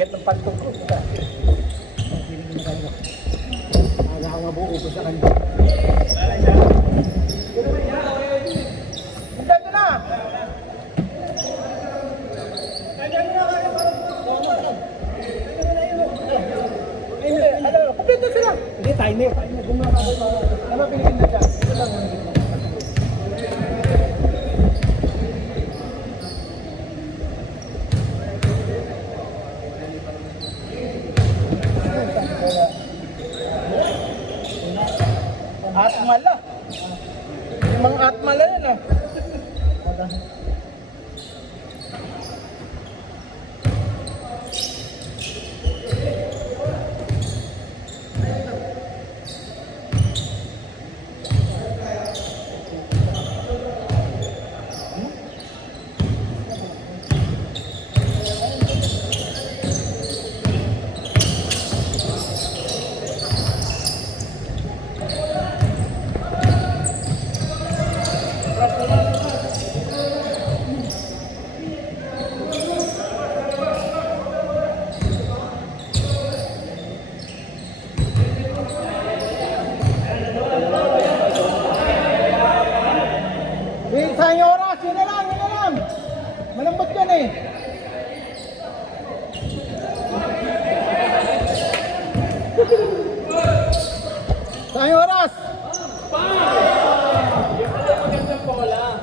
bigat ng pantong ko. Aga ako mabuo ko sa kanya. Ito na! Kompleto sila! Hindi, tiny. Ano pinigin na dyan? Ito lang. Atmala. Yung mga atmala yan ah. Sayang oras, yun na lang. Malambot yan eh. Sayang oras. Magandang bola.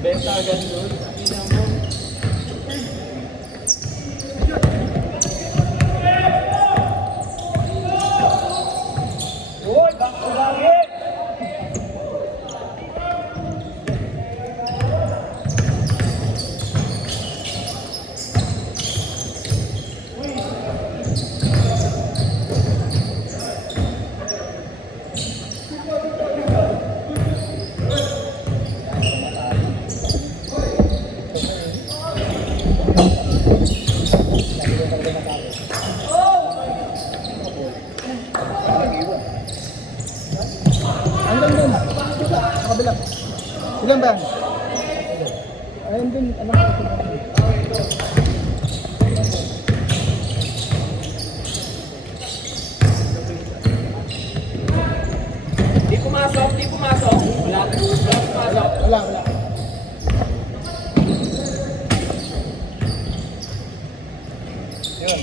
Benta agad doon. Ina mo. Uy, bakit? Kabila. Ilan ba? Ayun din, alam ko. Di pumasok. Wala. Wala. Yun.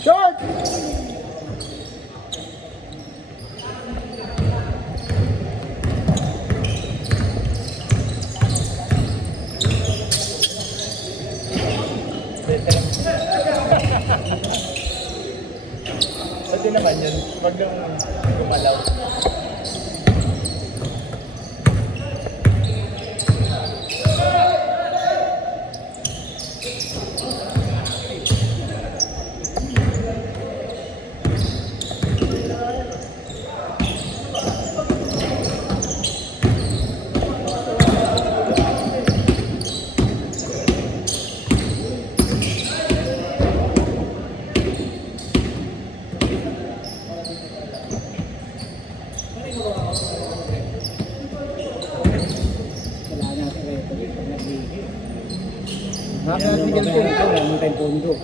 Short! Pwede naman yun. Wag lang gumalaw. Nakakasigil ko ito. Wala tayong pondo.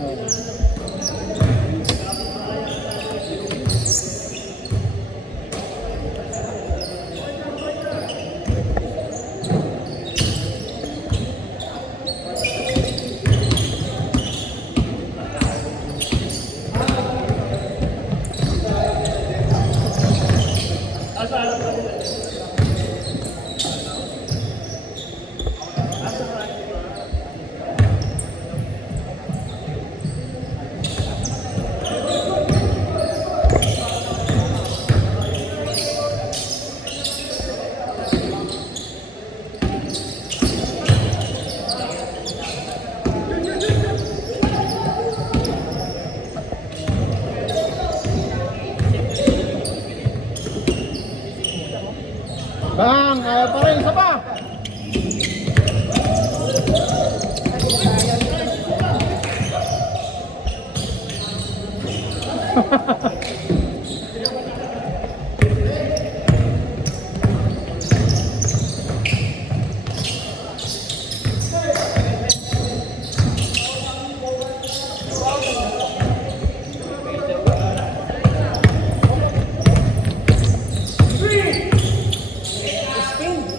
Bang! Ayaw pa rin. Isa pa!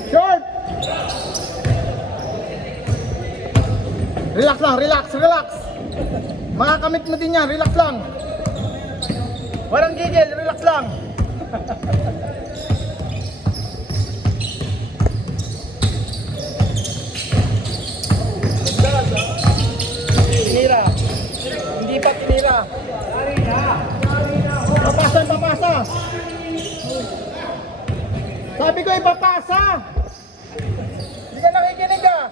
Short! Relax lang, relax, relax. Makakamit mo din yan, relax lang. Walang gigil, relax lang. Tinira. Hindi pa tinira. Papasa, papasa. Sabi ko ipapasa. Hindi ka nakikinig ah.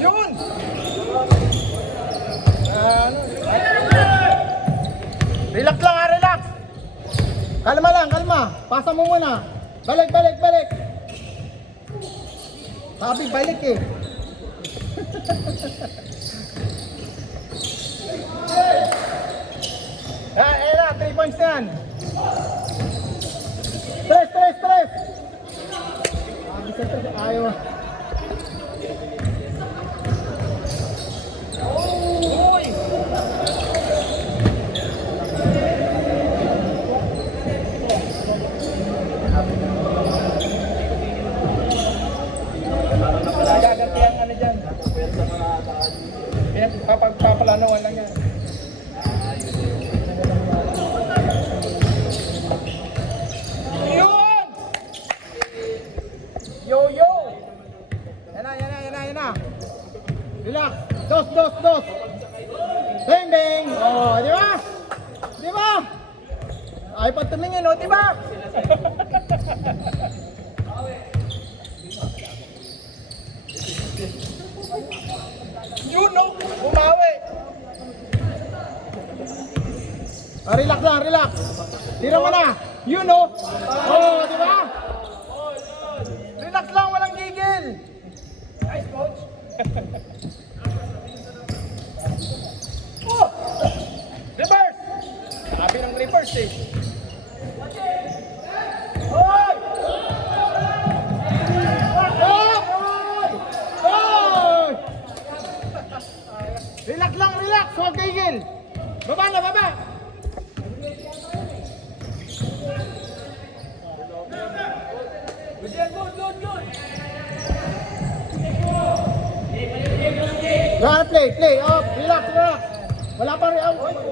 Yun! Relax lang ha, relax! Kalma lang, kalma. Pasa mo muna. Balik, balik, balik. Sabi, balik eh. Ayan na, 3 points na yan. Stress, stress, stress. Ayaw. Gaganti ang ano dyan. Papalanoan lang yan. Yun! Yo-yo! Yan na, yan na, yan na, yan na. Relax. Dos, dos, dos. Bang, bang. Oh, di ba? Di ba? Ay, pag tumingin, oh, di ba? Yun, no? Bumawi. Ah, relax lang, relax. Tira mo na. Yun, oh. Oh, di ba? Relax lang, walang gigil. Nice, coach. Oh! Reverse! Sabi ng reverse eh. Hoy! Hoy! Hoy! Relax lang, relax. Huwag gigil. Baba na, baba. Yan, play. Oh, relax, relax. Wala pa rin.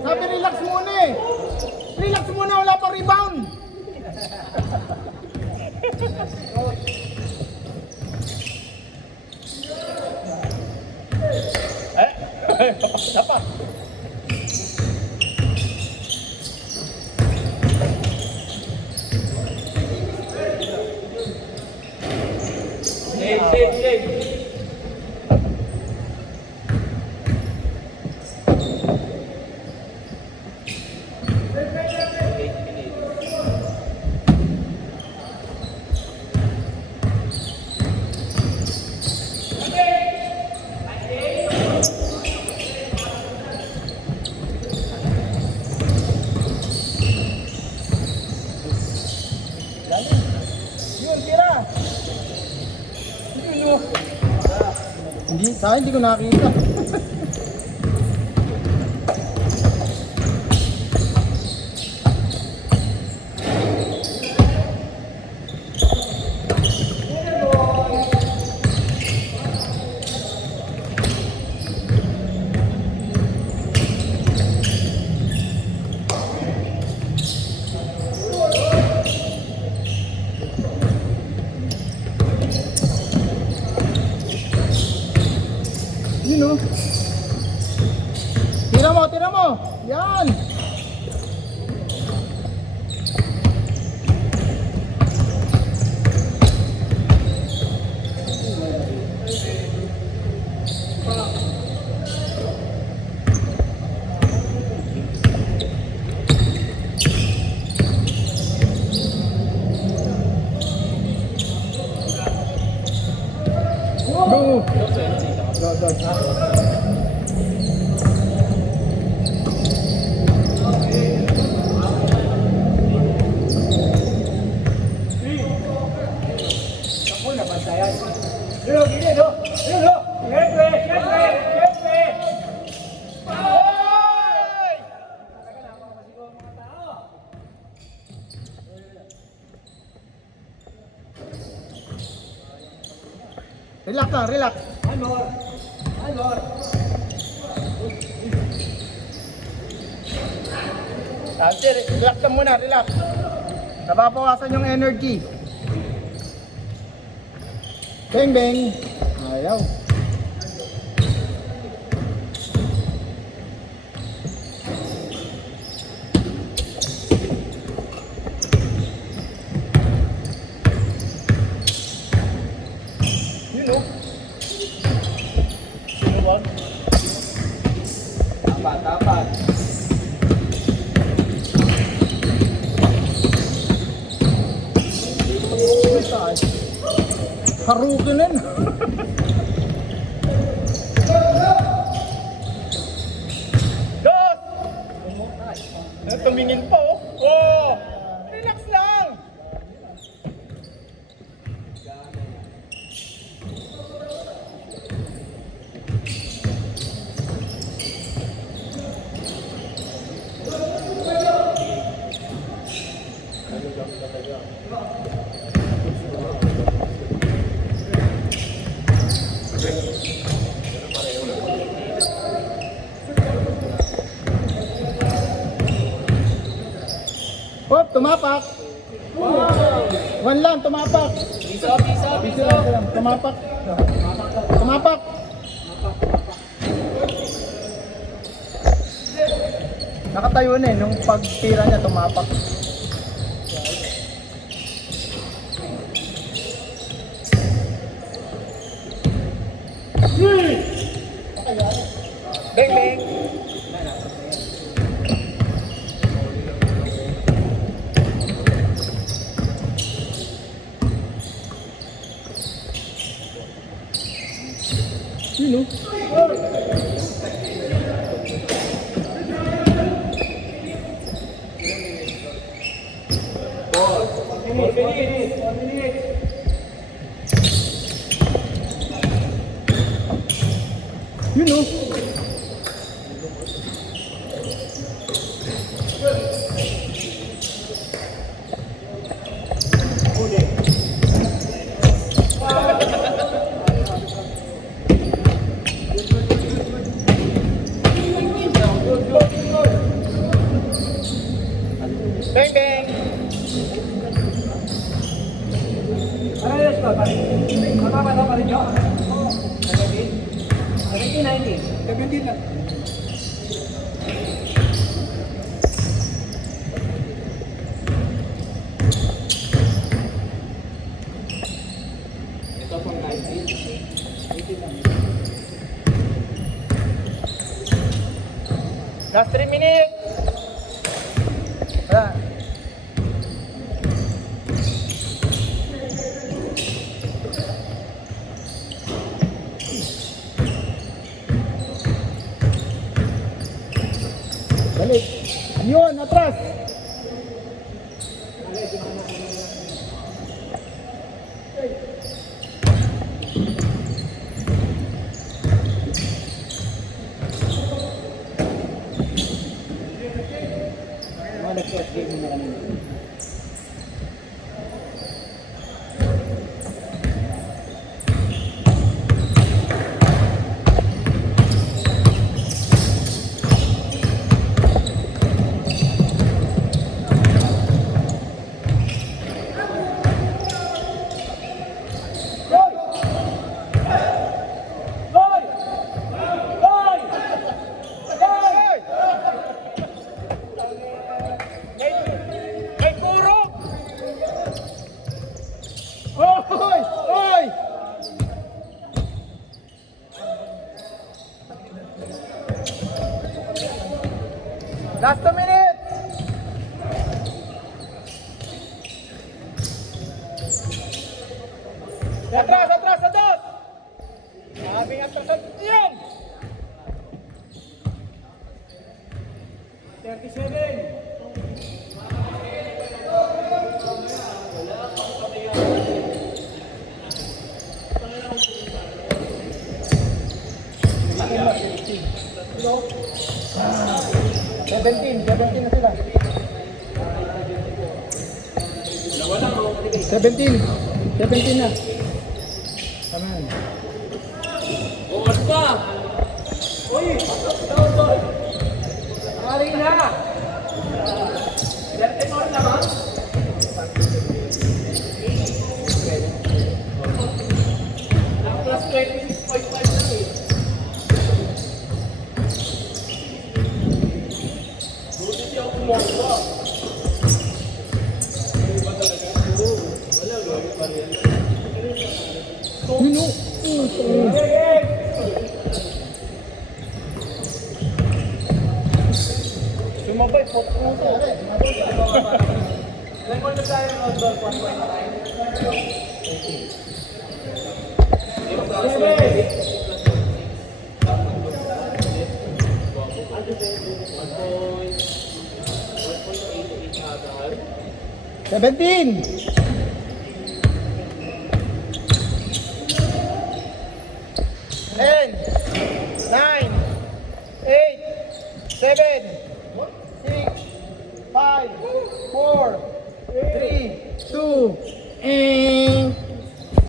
Sabi relax muna eh. Relax muna, wala pa rebound. Apa? Hey. Yun, tira. Yun, oh. Hindi, sa akin hindi ko nakita. Yun, oh. Tira mo. Yan. Go. Relax lang, relax. Ante, relax ka muna, relax. Nababawasan yung energy. Bang, bang. Ayaw. Yun, no? Yun, wag. Tapat. Harukin. Dos! Tumingin pa, oh. Oh! Relax lang! Hop, tumapak. One lang, tumapak. Piso. Tumapak. Tumapak. Nakatayo na nung pagtira niya tumapak. Bang, bang. Yun Yun o. Bang, bang. Last 3 minutes. Wala. Balik. Yun, atras. Ay, puro. Oy! Oy! Last 2 minutes! Atras, atras, atras. Sabing atras, atras. Yan. 37. Seventeen na sila. 17 na. Taman. Hari na. Plus 26.5 na eh. Yun o. Sumabay, puto. Seventeen. 10, 9, 8, 7, 6, 5, 4, 3, 2 and